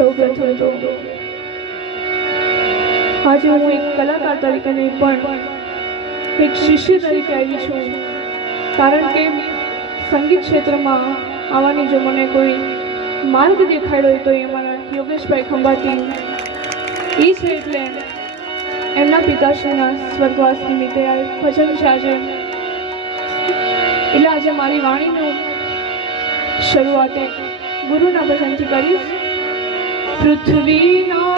સૌપ્રથમ તો આજે હું એક કલાકાર તરીકે નહીં પણ એક શિષ્ય તરીકે આવી છું, કારણ કે સંગીત ક્ષેત્રમાં આવવાની જો મને કોઈ માર્ગ દેખાડ્યો હોય તો એ મારા યોગેશભાઈ ખંભાતી એ છે. એમના પિતાશ્રીના સ્વર્ગવાસ નિમિત્તે આ એક ભજન છે આજે. એટલે આજે મારી વાણીનું શરૂઆત ગુરુના ભજનથી કરીશ. પૃથ્વીના